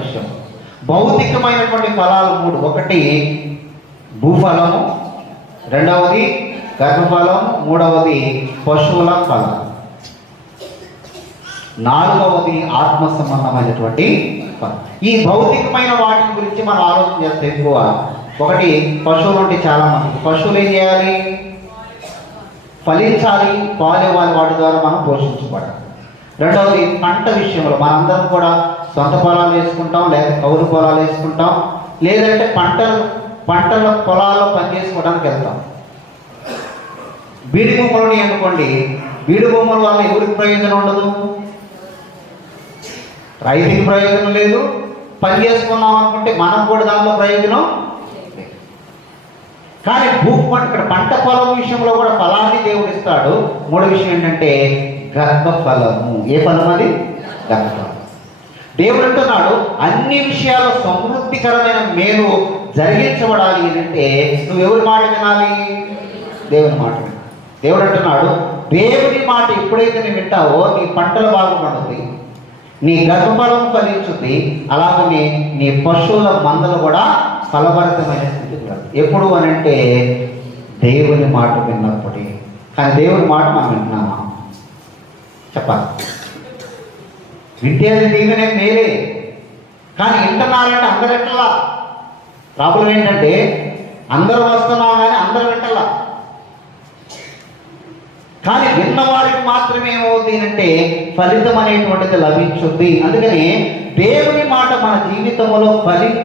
విషయం. భౌతికమైనటువంటి ఫలాలు మూడు. ఒకటి భూఫలము, రెండవది గర్భఫలం, మూడవది పశువుల ఫలం, నాలుగవది ఆత్మ సంబంధమైనటువంటి ఫలం. ఈ భౌతికమైన వాటి గురించి మనం ఆలోచన చేస్తే ఎక్కువ. ఒకటి పశువులు ఉంటే చాలా మంది పశువులు ఏం చేయాలి? ఫలించాలి, పాలు ఇవ్వాలి, వాటి ద్వారా మనం పోషించబడాలి. రెండవది పంట విషయంలో మనందరం కూడా సొంత పొలాలు వేసుకుంటాం, లేదా కౌలు పొలాలు వేసుకుంటాం, లేదంటే పంటల పొలాల్లో పనిచేసుకోవడానికి వెళ్తాం. బీడి భూములని అనుకోండి, బీడి భూముల వల్ల ఎవరికి ప్రయోజనం ఉండదు? రైతుకి ప్రయోజనం లేదు. పని చేసుకున్నాం అనుకుంటే మనం కూడా దానిలో ప్రయోజనం. కానీ ఇక్కడ పంట పొలం విషయంలో కూడా ఫలాన్ని దేవుడు ఇస్తాడు. మూడో విషయం ఏంటంటే గర్భఫలము. ఏ ఫలం అది? గర్భఫలం. దేవుడు అంటున్నాడు అన్ని విషయాల్లో సమృద్ధికరమైన మేలు జరిగించబడాలి అంటే నువ్వు ఎవరి మాట వినాలి? దేవుని మాట వినాలి. దేవుడు అంటున్నాడు దేవుని మాట ఎప్పుడైతే నువ్వు వింటావో నీ పంటలు బాగుపడుతుంది, నీ గర్భఫలం ఫలించుద్ది, అలాగనే నీ పశువుల మందలు కూడా ఫలభరితమైన స్థితికి రాదు. ఎప్పుడు అని అంటే దేవుని మాట విన్నప్పుడే. కానీ దేవుని మాట మనం వింటున్నామా? చెప్పాలి. వింటే అది దీవెనే మేలే. కానీ వింటున్నారంటే అందరు వింటలా. ప్రాబ్లం ఏంటంటే అందరూ వస్తున్నాం కానీ అందరూ వింటలా. కానీ విన్నవారికి మాత్రమే ఏమవుతుంది అంటే ఫలితం అనేటువంటిది లభించుద్ది. అందుకని దేవుని మాట మన జీవితంలో